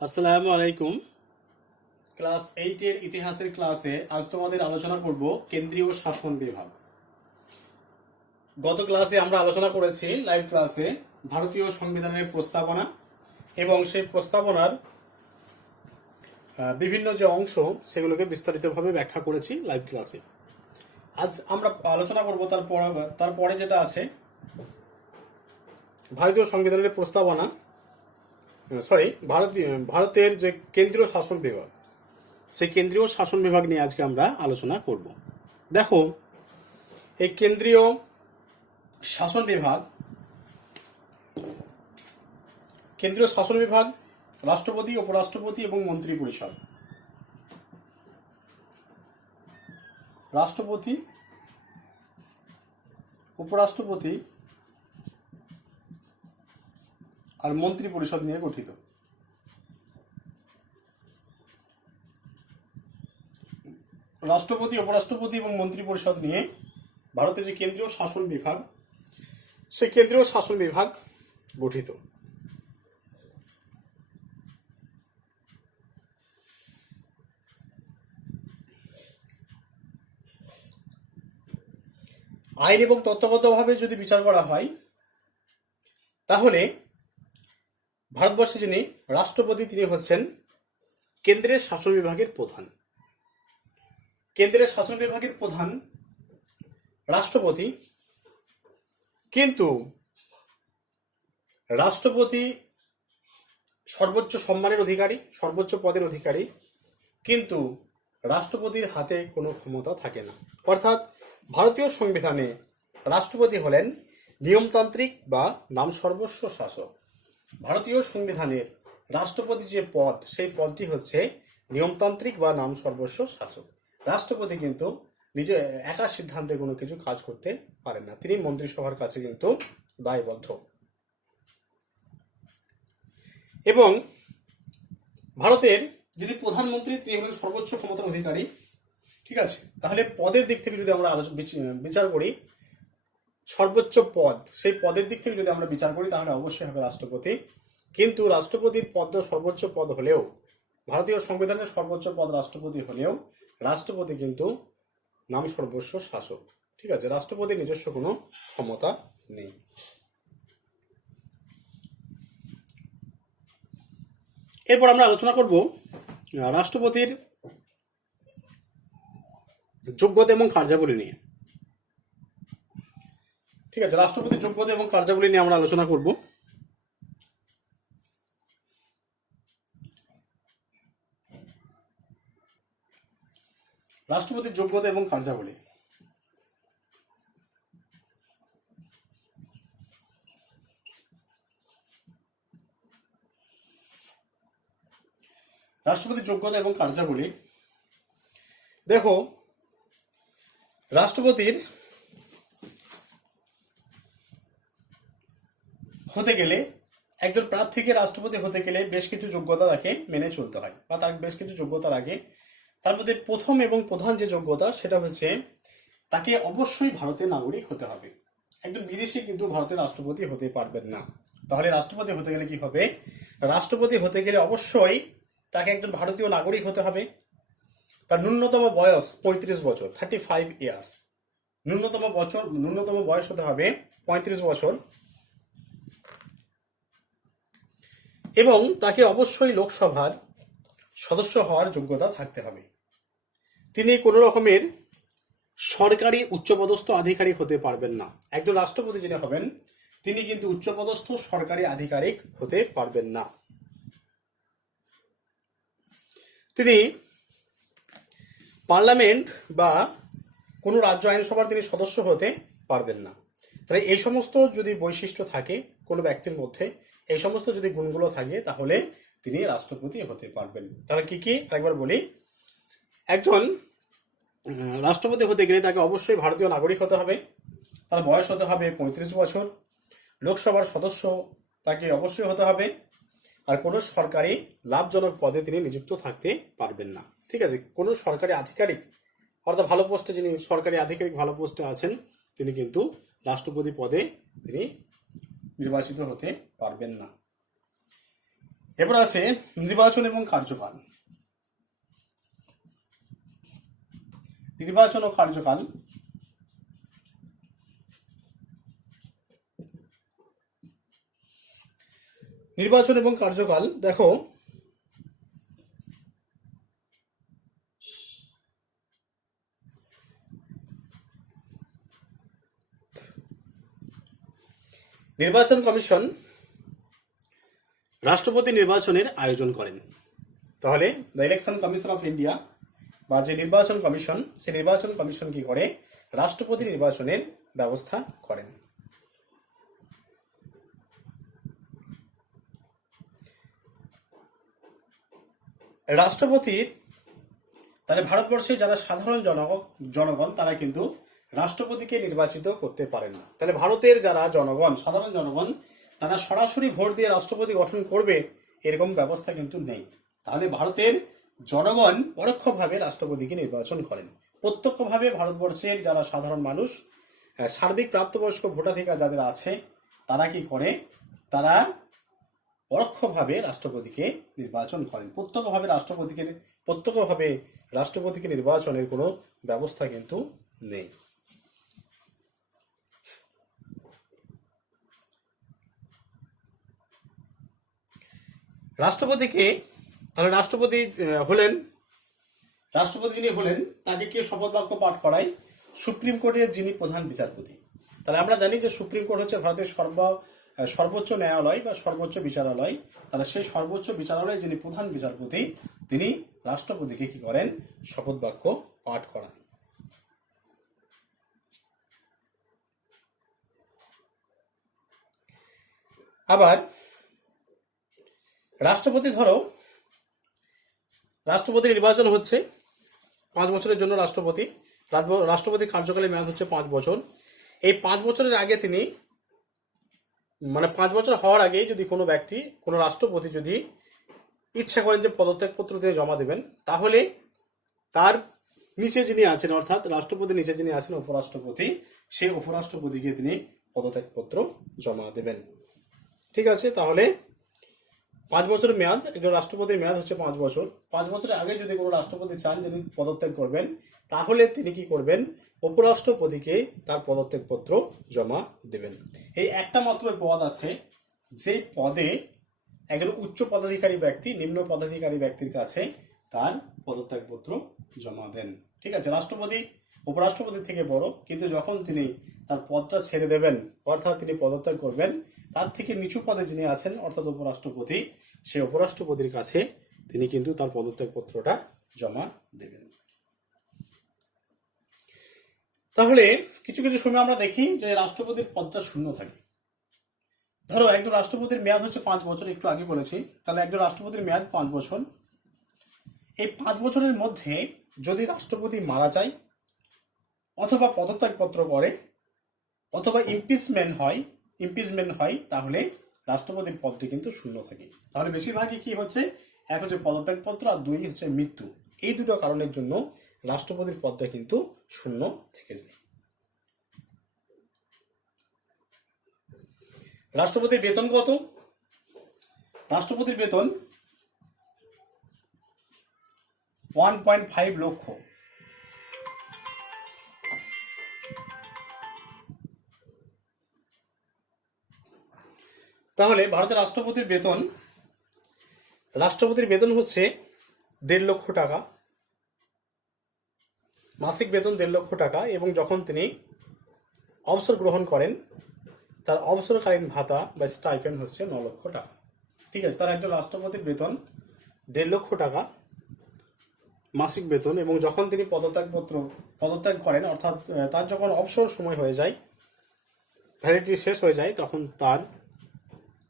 আসসালামু আলাইকুম। ক্লাস 8 এর ইতিহাসের ক্লাসে আজ তোমাদের আলোচনা করব কেন্দ্রীয় শাসন বিভাগ। গত ক্লাসে আমরা আলোচনা করেছি লাইভ ক্লাসে ভারতীয় সংবিধানের প্রস্তাবনা এবং সেই প্রস্তাবনার বিভিন্ন যে অংশ সেগুলোকে বিস্তারিতভাবে ব্যাখ্যা করেছি লাইভ ক্লাসে। আজ আমরা আলোচনা করব তারপরে যেটা আছে ভারতীয় সংবিধানের প্রস্তাবনা, ভারতের যে কেন্দ্রীয় শাসন বিভাগ, সেই কেন্দ্রীয় শাসন বিভাগ নিয়ে আজকে আমরা আলোচনা করব। দেখো, এই কেন্দ্রীয় শাসন বিভাগ রাষ্ট্রপতি, উপরাষ্ট্রপতি এবং মন্ত্রী পরিষদ। রাষ্ট্রপতি, উপরাষ্ট্রপতি আর মন্ত্রী পরিষদ নিয়ে গঠিত। রাষ্ট্রপতি, উপরাষ্ট্রপতি এবং মন্ত্রী পরিষদ নিয়ে ভারতের যে কেন্দ্রীয় শাসন বিভাগ, সেই কেন্দ্রীয় শাসন বিভাগ গঠিত। আইন এবং তত্ত্বগতভাবে যদি বিচার করা হয় তাহলে ভারতবর্ষে যিনি রাষ্ট্রপতি তিনি হচ্ছেন কেন্দ্রের শাসন বিভাগের প্রধান। কেন্দ্রের শাসন বিভাগের প্রধান রাষ্ট্রপতি, কিন্তু রাষ্ট্রপতি সর্বোচ্চ সম্মানের অধিকারী, সর্বোচ্চ পদের অধিকারী, কিন্তু রাষ্ট্রপতির হাতে কোনো ক্ষমতা থাকে না। অর্থাৎ ভারতীয় সংবিধানে রাষ্ট্রপতি হলেন নিয়মতান্ত্রিক বা নামসর্বস্ব শাসক। ভারতীয় সংবিধানের রাষ্ট্রপতি যে পদ, সেই পদটি হচ্ছে নিয়মতান্ত্রিক বা নামসর্বস্ব শাসক। রাষ্ট্রপতি কিন্তু নিজে একা সিদ্ধান্তে কোনো কিছু কাজ করতে পারেন না, তিনি মন্ত্রিসভার কাছে কিন্তু দায়বদ্ধ। এবং ভারতের যিনি প্রধানমন্ত্রী তিনি হলেন সর্বোচ্চ ক্ষমতার অধিকারী। ঠিক আছে, তাহলে পদের দিক থেকে যদি আমরা বিচার করি, সর্বোচ্চ পদ, সেই পদের দিক থেকে যদি আমরা বিচার করি তাহলে অবশ্যই হবে রাষ্ট্রপতি। কিন্তু রাষ্ট্রপতির পদ সর্বোচ্চ পদ হলেও, ভারতীয় সংবিধানের সর্বোচ্চ পদ রাষ্ট্রপতি হলেও, রাষ্ট্রপতি কিন্তু নাম সর্বস্ব শাসক। ঠিক আছে, রাষ্ট্রপতির নিজস্ব কোনো ক্ষমতা নেই। এরপর আমরা আলোচনা করব রাষ্ট্রপতির যোগ্যতা এবং কার্যাবলী নিয়ে। ঠিক আছে, রাষ্ট্রপতির যোগ্যতা এবং কার্যাবলী নিয়ে আমরা আলোচনা করব। রাষ্ট্রপতির যোগ্যতা এবং কার্যাবলী। রাষ্ট্রপতির যোগ্যতা এবং কার্যাবলী, দেখো, রাষ্ট্রপতির হতে গেলে, একজন প্রার্থীকে রাষ্ট্রপতি হতে গেলে বেশ কিছু যোগ্যতা তাকে মেনে চলতে হয়, বা তার বেশ কিছু যোগ্যতা লাগে। তার মধ্যে প্রথম এবং প্রধান যে যোগ্যতা সেটা হচ্ছে তাকে অবশ্যই ভারতের নাগরিক হতে হবে। একজন বিদেশি কিন্তু ভারতের রাষ্ট্রপতি হতে পারবেন না। তাহলে রাষ্ট্রপতি হতে গেলে কি হবে? রাষ্ট্রপতি হতে গেলে অবশ্যই তাকে একজন ভারতীয় নাগরিক হতে হবে। তার ন্যূনতম বয়স 35 বছর, 35 ইয়ার্স। ন্যূনতম বয়স হতে হবে 35 বছর। এবং তাকে অবশ্যই লোকসভার সদস্য হওয়ার যোগ্যতা থাকতে হবে। তিনি কোনো রকমের সরকারি উচ্চপদস্থ আধিকারিক হতে পারবেন না। একজন রাষ্ট্রপতি যিনি হবেন তিনি কিন্তু উচ্চপদস্থ সরকারি আধিকারিক হতে পারবেন না। তিনি পার্লামেন্ট বা কোনো রাজ্য আইনসভার তিনি সদস্য হতে পারবেন না। তাহলে এই সমস্ত যদি বৈশিষ্ট্য থাকে কোনো ব্যক্তির মধ্যে, এই সমস্ত যদি গুণগুলো থাকে, তাহলে তিনি রাষ্ট্রপতি হতে পারবেন। তাহলে কি কি আরেকবার বলি। একজন রাষ্ট্রপতি হতে গেলে তাকে অবশ্যই ভারতীয় নাগরিক হতে হবে, তার বয়স হতে হবে 35 বছর, লোকসভার সদস্য তাকে অবশ্যই হতে হবে, আর কোনো সরকারি লাভজনক পদে তিনি নিযুক্ত থাকতে পারবেন না। ঠিক আছে, কোনো সরকারি আধিকারিক, অর্থাৎ ভালো পোস্টে যিনি সরকারি আধিকারিক ভালো পোস্টে আছেন, তিনি কিন্তু রাষ্ট্রপতি পদে তিনি নির্বাচিত হতে পারবেন না। এরপর আছে নির্বাচন এবং কার্যকাল। নির্বাচন ও কার্যকাল। নির্বাচন এবং কার্যকাল দেখো, নির্বাচন কমিশন রাষ্ট্রপতি নির্বাচনের আয়োজন করেন। তাহলে the election commission of India বা যে নির্বাচন কমিশন, সেই নির্বাচন কমিশন কি করে? রাষ্ট্রপতি নির্বাচনের ব্যবস্থা করেন। রাষ্ট্রপতির, তাহলে ভারতবর্ষে যারা সাধারণ জনগণ তারা কিন্তু রাষ্ট্রপতিকে নির্বাচিত করতে পারেন না। তাহলে ভারতের যারা জনগণ, সাধারণ জনগণ, তারা সরাসরি ভোট দিয়ে রাষ্ট্রপতি গঠন করবে এরকম ব্যবস্থা কিন্তু নেই। তাহলে ভারতের জনগণ পরোক্ষভাবে রাষ্ট্রপতিকে নির্বাচন করেন। প্রত্যক্ষভাবে ভারতবর্ষের যারা সাধারণ মানুষ, সার্বিক প্রাপ্তবয়স্ক ভোটাধিকার যাদের আছে, তারা কি করে? তারা পরোক্ষভাবে রাষ্ট্রপতিকে নির্বাচন করেন। প্রত্যক্ষভাবে রাষ্ট্রপতিকে নির্বাচনের কোনো ব্যবস্থা কিন্তু নেই। রাষ্ট্রপতিকে, তাহলে রাষ্ট্রপতি যিনি হলেন তাকে কে শপথ বাক্য পাঠ করায়? সুপ্রিম কোর্টের যিনি প্রধান বিচারপতি। তাহলে আমরা জানি যে সুপ্রিম কোর্ট হচ্ছে ভারতের সর্বোচ্চ ন্যায়ালয় বা সর্বোচ্চ বিচারালয়। তাহলে সেই সর্বোচ্চ বিচারালয়ে যিনি প্রধান বিচারপতি, তিনি রাষ্ট্রপতিকে কি করেন? শপথ বাক্য পাঠ করান। আবার রাষ্ট্রপতি নির্বাচন হচ্ছে 5 বছরের জন্য। রাষ্ট্রপতির কার্যকালের মেয়াদ হচ্ছে 5 বছর। এই 5 বছরের আগে তিনি, মানে 5 বছর হওয়ার আগে যদি কোনো রাষ্ট্রপতি যদি ইচ্ছা করেন যে পদত্যাগপত্র দিয়ে জমা দেবেন, তাহলে তার নিচে যিনি আছেন, অর্থাৎ রাষ্ট্রপতির নিচে যিনি আছেন উপরাষ্ট্রপতি, সেই উপরাষ্ট্রপতিকে তিনি পদত্যাগপত্র জমা দেবেন। ঠিক আছে, তাহলে 5 বছরের মেয়াদ, একজন রাষ্ট্রপতির মেয়াদ হচ্ছে 5 বছর। 5 বছরের আগে যদি কোনো রাষ্ট্রপতি চান যদি পদত্যাগ করবেন, তাহলে তিনি কি করবেন? উপরাষ্ট্রপতিকে তার পদত্যাগপত্র জমা দেবেন। এই একটা মাত্র পদ আছে যে পদে একজন উচ্চ পদাধিকারী ব্যক্তি নিম্ন পদাধিকারী ব্যক্তির কাছে তার পদত্যাগপত্র জমা দেন। ঠিক আছে, রাষ্ট্রপতি উপরাষ্ট্রপতি থেকে বড়, কিন্তু যখন তিনি তার পদটা ছেড়ে দেবেন, অর্থাৎ তিনি পদত্যাগ করবেন, তার থেকে নিচু পদে যিনি আছেন অর্থাৎ উপরাষ্ট্রপতি, সেই উপরাষ্ট্রপতির কাছে তিনি কিন্তু তার পদত্যাগপত্রটা জমা দেবেন। তাহলে কিছু কিছু সময় আমরা দেখি যে রাষ্ট্রপতির পদটা শূন্য থাকে। ধরো একজন রাষ্ট্রপতির মেয়াদ হচ্ছে 5 বছর, একটু আগে বলেছি। তাহলে একজন রাষ্ট্রপতির মেয়াদ 5 বছর। এই 5 বছরের মধ্যে যদি রাষ্ট্রপতি মারা যায়, অথবা পদত্যাগপত্র করে, অথবা ইমপিচমেন্ট হয়, তাহলে রাষ্ট্রপতির পদটি কিন্তু শূন্য থাকে। তাহলে বেশিরভাগই কি হচ্ছে? এক হচ্ছে পদত্যাগপত্র, আর 2 হচ্ছে মৃত্যু। এই দুটো কারণের জন্য রাষ্ট্রপতির পদটা কিন্তু শূন্য থেকে যায়। রাষ্ট্রপতির বেতন কত? রাষ্ট্রপতির বেতন 1.5 লক্ষ। তাহলে ভারতের রাষ্ট্রপতির বেতন হচ্ছে 1.5 লক্ষ টাকা, মাসিক বেতন 1.5 লক্ষ টাকা। এবং যখন তিনি অবসর গ্রহণ করেন, তার অবসরকালীন ভাতা বা স্টাইপেন্ড হচ্ছে 9 লক্ষ টাকা। ঠিক আছে, তার একজন রাষ্ট্রপতির বেতন 1.5 লক্ষ টাকা মাসিক বেতন। এবং যখন তিনি পদত্যাগ করেন, অর্থাৎ তার যখন অবসর সময় হয়ে যায়, ভ্যালিডিটি শেষ হয়ে যায়, তখন তার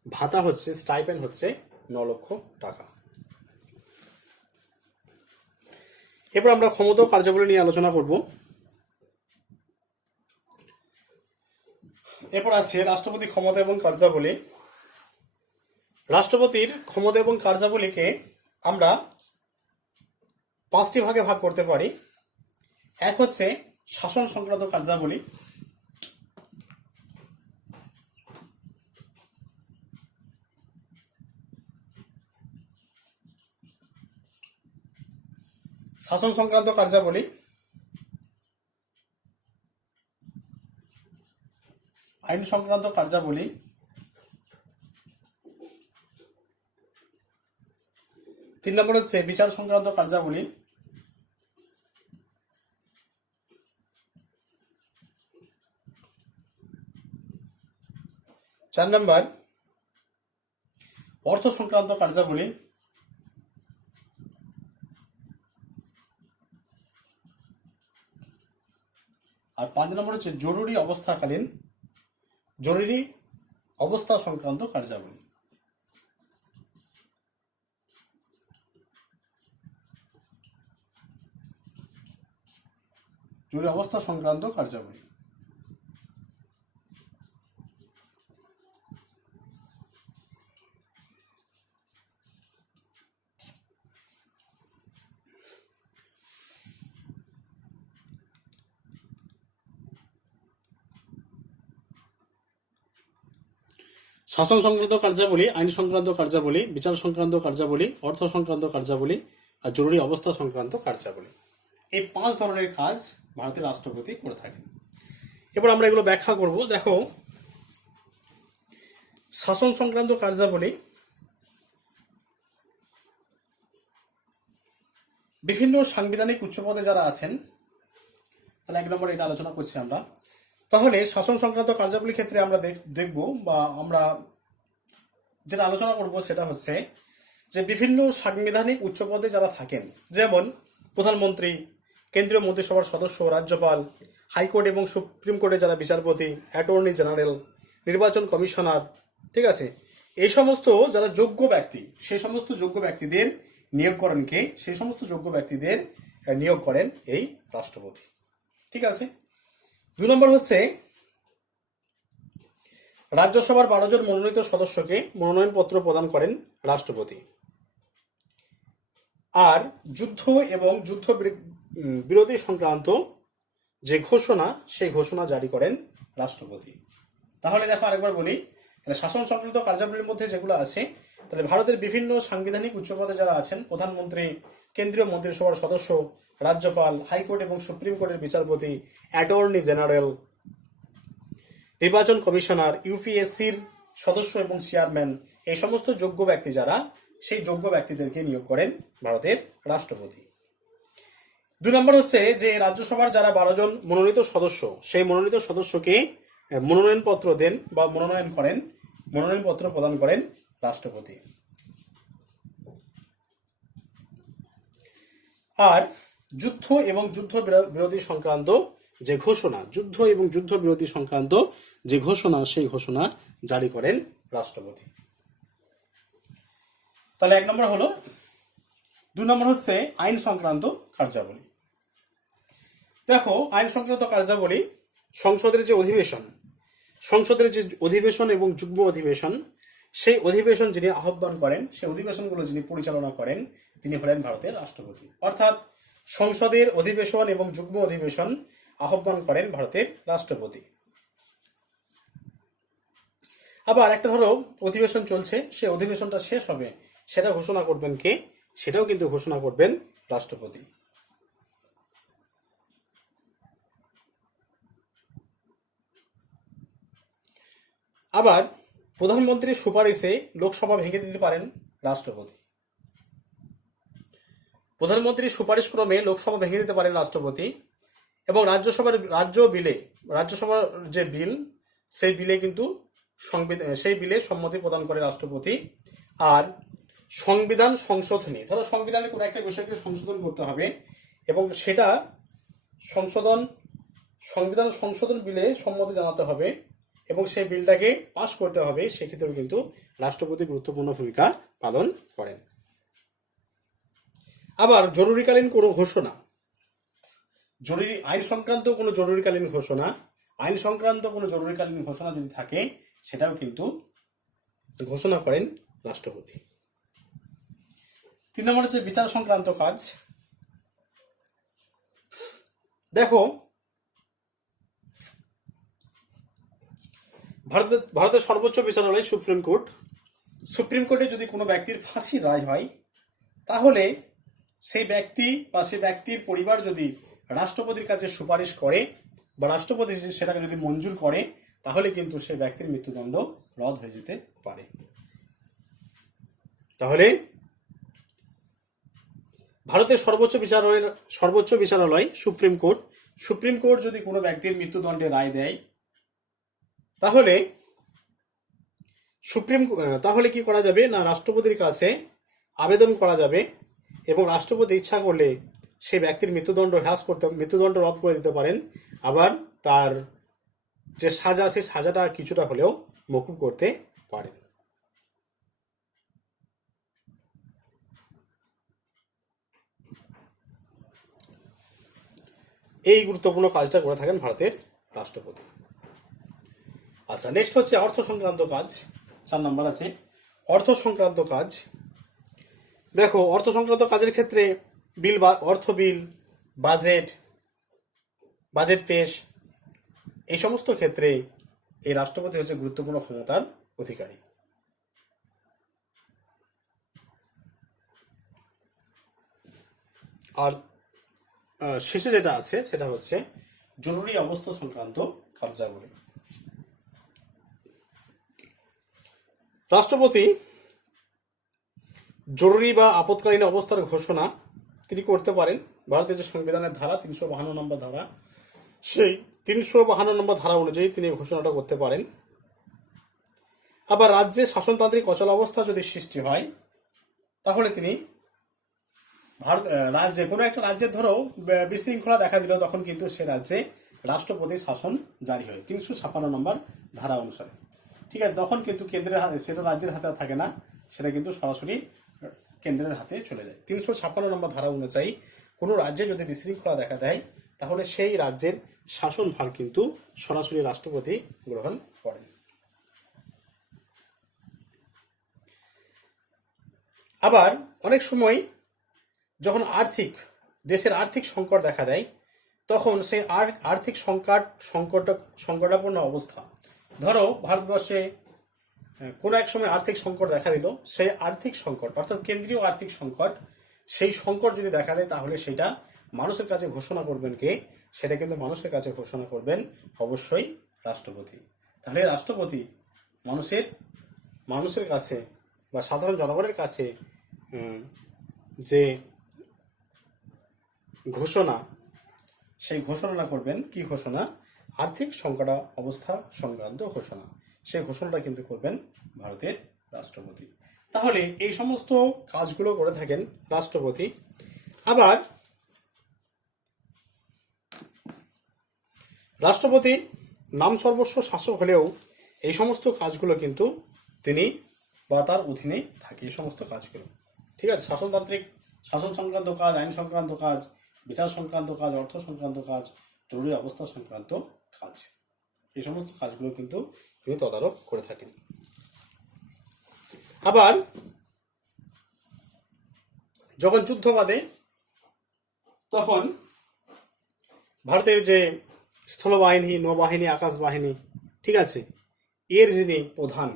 ভাতা হচ্ছে, স্টাইপেন্ড হচ্ছে 9 লক্ষ টাকা। এরপর আমরা ক্ষমতা ও কার্যাবলী নিয়ে আলোচনা করব। এরপর আছে রাষ্ট্রপতির ক্ষমতা এবং কার্যাবলী। রাষ্ট্রপতির ক্ষমতা এবং কার্যাবলীকে আমরা 5টি ভাগে ভাগ করতে পারি। এক হচ্ছে শাসন সংক্রান্ত কার্যাবলী, শাসন সংক্রান্ত কার্যাবলী, আইন সংক্রান্ত কার্যাবলী, 3 নম্বর হচ্ছে বিচার সংক্রান্ত কার্যাবলী, 4 নম্বর অর্থ সংক্রান্ত কার্যাবলী, আর 5 নম্বর হচ্ছে জরুরি অবস্থা সংক্রান্ত কার্যাবলী। জরুরি অবস্থা সংক্রান্ত কার্যাবলী। শাসন সংক্রান্ত কার্যাবলী, আইন সংক্রান্ত কার্যাবলী, বিচার সংক্রান্ত কার্যাবলী, অর্থ সংক্রান্ত কার্যাবলী আর জরুরি অবস্থা সংক্রান্ত কার্যাবলী, এই 5 ধরনের কাজ ভারতের রাষ্ট্রপতি করে থাকেন। এবার আমরা এগুলো ব্যাখ্যা করব। দেখো, শাসন সংক্রান্ত কার্যাবলী বিভিন্ন সাংবিধানিক উচ্চপদে যারা আছেন, তাহলে 1 নম্বরে এটা আলোচনা করছি আমরা। তাহলে শাসন সংক্রান্ত কার্যাবলীর ক্ষেত্রে আমরা দেখব বা আমরা যেটা আলোচনা করব সেটা হচ্ছে যে বিভিন্ন সাংবিধানিক উচ্চপদে যারা থাকেন, যেমন প্রধানমন্ত্রী, কেন্দ্রীয় মন্ত্রিসভার সদস্য, রাজ্যপাল, হাইকোর্ট এবং সুপ্রিম কোর্টে যারা বিচারপতি, অ্যাটর্নি জেনারেল, নির্বাচন কমিশনার, ঠিক আছে, এই সমস্ত যারা যোগ্য ব্যক্তি, সেই সমস্ত যোগ্য ব্যক্তিদের নিয়োগ করেন কে? সেই সমস্ত যোগ্য ব্যক্তিদের নিয়োগ করেন এই রাষ্ট্রপতি, ঠিক আছে। 2 নম্বর হচ্ছে রাজ্যসভার 12 জন মনোনীত সদস্যকে মনোনয়নপত্র প্রদান করেন রাষ্ট্রপতি। আর যুদ্ধ এবং যুদ্ধ বিরোধী সংক্রান্ত যে ঘোষণা, সেই ঘোষণা জারি করেন রাষ্ট্রপতি। তাহলে দেখো আরেকবার বলি, তাহলে শাসন সংক্রান্ত কার্যাবলীর মধ্যে যেগুলো আছে, তাহলে ভারতের বিভিন্ন সাংবিধানিক উচ্চপদে যারা আছেন, প্রধানমন্ত্রী, কেন্দ্রীয় মন্ত্রিসভার সদস্য, রাজ্যপাল, হাইকোর্ট এবং সুপ্রিম কোর্টের বিচারপতি, অ্যাটর্নি জেনারেল, নির্বাচন কমিশনার, ইউপিএসসির সদস্য এবং চেয়ারম্যান, এই সমস্ত যোগ্য ব্যক্তি যারা, সেই যোগ্য ব্যক্তিদেরকে নিয়োগ করেন ভারতের রাষ্ট্রপতি। 2 নম্বর হচ্ছে যে রাজ্যসভার যারা 12 জন মনোনীত সদস্য, সেই মনোনীত সদস্যকে মনোনয়নপত্র দেন বা মনোনয়নপত্র প্রদান করেন রাষ্ট্রপতি। আর যুদ্ধ এবং যুদ্ধ বিরোধী সংক্রান্ত যে ঘোষণা, যুদ্ধ এবং যুদ্ধ বিরোধী সংক্রান্ত যে ঘোষণা, সেই ঘোষণা জারি করেন রাষ্ট্রপতি। তাহলে 1 নম্বর হলো। 2 নম্বর হচ্ছে আইন সংক্রান্ত কার্যাবলী। দেখো, আইন সংক্রান্ত কার্যাবলী সংসদের যে অধিবেশন এবং যুগ্ম অধিবেশন, সেই অধিবেশন যিনি আহ্বান করেন, সেই অধিবেশনগুলো যিনি পরিচালনা করেন, তিনি হলেন ভারতের রাষ্ট্রপতি। অর্থাৎ সংসদের অধিবেশন এবং যুগ্ম অধিবেশন আহ্বান করেন ভারতের রাষ্ট্রপতি। আবার একটা ধরো অধিবেশন চলছে, সেই অধিবেশনটা শেষ হবে, সেটা ঘোষণা করবেন কে? সেটাও কিন্তু ঘোষণা করবেন রাষ্ট্রপতি। আবার প্রধানমন্ত্রীর সুপারিশে লোকসভা ভেঙে দিতে পারেন রাষ্ট্রপতি। প্রধানমন্ত্রীর সুপারিশ ক্রমে লোকসভা ভেঙে দিতে পারেন রাষ্ট্রপতি। এবং রাজ্যসভার যে বিল, সেই বিলে কিন্তু সেই বিলে সম্মতি প্রদান করে রাষ্ট্রপতি। আর সংবিধান সংশোধনী, ধরো সংবিধানের কোনো একটা বিষয়কে সংশোধন করতে হবে এবং সেটা সংবিধান সংশোধন বিলে সম্মতি জানাতে হবে এবং সেই বিলটাকে পাশ করতে হবে, সেক্ষেত্রেও কিন্তু রাষ্ট্রপতি গুরুত্বপূর্ণ ভূমিকা পালন করেন। আবার জরুরিকালীন কোনো ঘোষণা, আইন সংক্রান্ত কোনো জরুরিকালীন ঘোষণা যদি থাকে, সেটাও কিন্তু ঘোষণা করেন রাষ্ট্রপতি। 3 নম্বর হচ্ছে বিচার সংক্রান্ত কাজ। দেখো, ভারতের সর্বোচ্চ বিচারালয় সুপ্রিম কোর্টে যদি কোনো ব্যক্তির ফাঁসির রায় হয়, তাহলে সেই ব্যক্তি বা সেই ব্যক্তির পরিবার যদি রাষ্ট্রপতির কাছে সুপারিশ করে বা রাষ্ট্রপতি সেটাকে যদি মঞ্জুর করে, তাহলে কিন্তু সেই ব্যক্তির মৃত্যুদণ্ড রদ হয়ে যেতে পারে। তাহলে ভারতের সর্বোচ্চ বিচারালয় সুপ্রিম কোর্ট যদি কোনো ব্যক্তির মৃত্যুদণ্ডে রায় দেয়, তাহলে কি করা যাবে না, রাষ্ট্রপতির কাছে আবেদন করা যাবে এবং রাষ্ট্রপতি ইচ্ছা করলে সেই ব্যক্তির মৃত্যুদণ্ড রদ করে দিতে পারেন। আবার তার যে সাজা, সেই সাজাটা কিছুটা হলেও মকুব করতে পারেন। এই গুরুত্বপূর্ণ কাজটা করে থাকেন ভারতের রাষ্ট্রপতি। আচ্ছা, নেক্সট হচ্ছে অর্থ সংক্রান্ত কাজ। 4 নাম্বার আছে অর্থ সংক্রান্ত কাজ। দেখো, অর্থ সংক্রান্ত কাজের ক্ষেত্রে অর্থ বিল, বাজেট পেশ, এই সমস্ত ক্ষেত্রে এই রাষ্ট্রপতি হচ্ছে গুরুত্বপূর্ণ ক্ষমতার অধিকারী। আর শেষে যেটা আছে সেটা হচ্ছে জরুরি অবস্থা সংক্রান্ত কার্যাবলী। রাষ্ট্রপতি জরুরি বা আপৎকালীন অবস্থার ঘোষণা তিনি করতে পারেন। ভারতের যে সংবিধানের ধারা 352 নম্বর ধারা, সেই 352 নম্বর ধারা অনুযায়ী তিনি ঘোষণাটা করতে পারেন। আবার রাজ্যে শাসনতান্ত্রিক অচলাবস্থা যদি সৃষ্টি হয়, তাহলে তিনি রাজ্যে কোনো একটা রাজ্যের ধরো বিশৃঙ্খলা দেখা দিল, তখন কিন্তু সে রাজ্যে রাষ্ট্রপতির শাসন জারি হয় 356 নম্বর ধারা অনুসারে। ঠিক আছে, তখন কিন্তু সেটা রাজ্যের হাতে থাকে না, সেটা কিন্তু সরাসরি কেন্দ্রের হাতে চলে যায়। 356 নম্বর ধারা অনুযায়ী কোনো রাজ্যে যদি বিশৃঙ্খলা দেখা দেয়, তাহলে সেই রাজ্যের শাসনভার কিন্তু সরাসরি রাষ্ট্রপতি গ্রহণ করেন। আবার অনেক সময় যখন দেশের আর্থিক সংকট দেখা দেয়, তখন সেই আর্থিক সংকটাপন্ন অবস্থা, ধরো ভারতবর্ষে কোনো এক সময় আর্থিক সংকট দেখা দিল, সেই আর্থিক সংকট অর্থাৎ কেন্দ্রীয় আর্থিক সংকট, সেই সংকট যদি দেখা দেয়, তাহলে সেটা মানুষের কাছে ঘোষণা করবেন কে? সেটা কিন্তু মানুষের কাছে ঘোষণা করবেন অবশ্যই রাষ্ট্রপতি। তাহলে রাষ্ট্রপতি মানুষের কাছে বা সাধারণ জনগণের কাছে যে ঘোষণা, সেই ঘোষণাটা করবেন কি ঘোষণা? আর্থিক সংকট অবস্থা সংক্রান্ত ঘোষণা। সেই ঘোষণাটা কিন্তু করবেন ভারতের রাষ্ট্রপতি। তাহলে এই সমস্ত কাজগুলো করে থাকেন রাষ্ট্রপতি। আবার রাষ্ট্রপতি নাম সর্বস্ব শাসক হলেও এই সমস্ত কাজগুলো কিন্তু তিনি বা তার অধীনে থাকে এই সমস্ত কাজগুলো। ঠিক আছে, শাসন সংক্রান্ত কাজ, আইন সংক্রান্ত কাজ, বিচার সংক্রান্ত কাজ, অর্থ সংক্রান্ত কাজ, জরুরি অবস্থা সংক্রান্ত কাজ, এই সমস্ত কাজগুলো কিন্তু তিনি তদারক করে থাকেন। আবার যখন যুদ্ধ বাধে, তখন ভারতের যে স্থলবাহিনী, নৌবাহিনী, আকাশ বাহিনী, ঠিক আছে, এর যিনি প্রধান,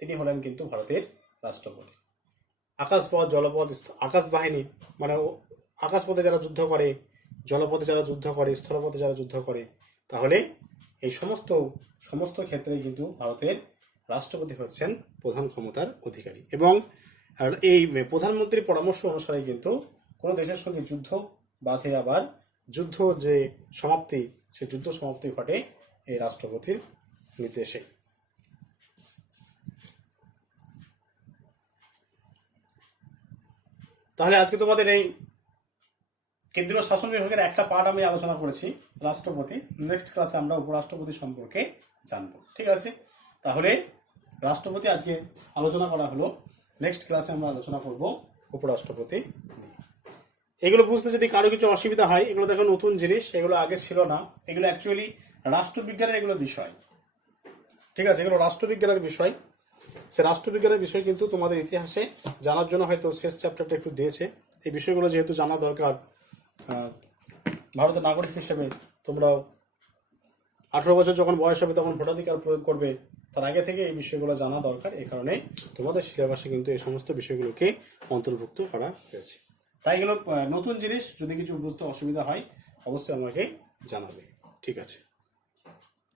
তিনি হলেন কিন্তু ভারতের রাষ্ট্রপতি। আকাশপথ, জলপথ, আকাশ বাহিনী মানে আকাশপথে যারা যুদ্ধ করে, জলপথে যারা যুদ্ধ করে, স্থলপথে যারা যুদ্ধ করে, তাহলে এই সমস্ত ক্ষেত্রে কিন্তু ভারতের রাষ্ট্রপতি হচ্ছেন প্রধান ক্ষমতার অধিকারী। এবং এই প্রধানমন্ত্রীর পরামর্শ অনুসারে কিন্তু কোনো দেশের সঙ্গে যুদ্ধ বাধে, আবার যুদ্ধ যে সমাপ্তি, সে যুদ্ধ সমাপ্তি ঘটে এই রাষ্ট্রপতির নির্দেশে। তাহলে আজকে তোমাদের এই কেন্দ্রীয় শাসন বিভাগের একটা পার্ট আমি আলোচনা করেছি, রাষ্ট্রপতি। নেক্সট ক্লাসে আমরা উপরাষ্ট্রপতি সম্পর্কে জানবো। ঠিক আছে, তাহলে রাষ্ট্রপতি আজকে আলোচনা করা হলো। নেক্সট ক্লাসে আমরা আলোচনা করব উপরাষ্ট্রপতি নিয়ে। এগুলো বুঝতে যদি কারো কিছু অসুবিধা হয়, এগুলো দেখো নতুন জিনিস, এগুলো আগে ছিল না। এগুলো অ্যাকচুয়ালি রাষ্ট্রবিজ্ঞানের এগুলো বিষয়। ঠিক আছে, এগুলো রাষ্ট্রবিজ্ঞানের বিষয়। সে রাষ্ট্রবিজ্ঞানের বিষয় কিন্তু তোমাদের ইতিহাসে জানার জন্য হয়তো শেষ চ্যাপ্টারটা একটু দিয়েছে। এই বিষয়গুলো যেহেতু জানা দরকার, ভারতের নাগরিক হিসেবে তোমরাও 18 বছর যখন বয়স হবে তখন ভোটাধিকার প্রয়োগ করবে, তার আগে থেকে এই বিষয়গুলো জানা দরকার। এই কারণে তোমাদের সিলেবাসে কিন্তু এই সমস্ত বিষয়গুলোকে অন্তর্ভুক্ত করা হয়েছে। তাই এগুলো নতুন জিনিস, যদি কিছু বুঝতে অসুবিধা হয় অবশ্যই আমাকে জানাবে। ঠিক আছে।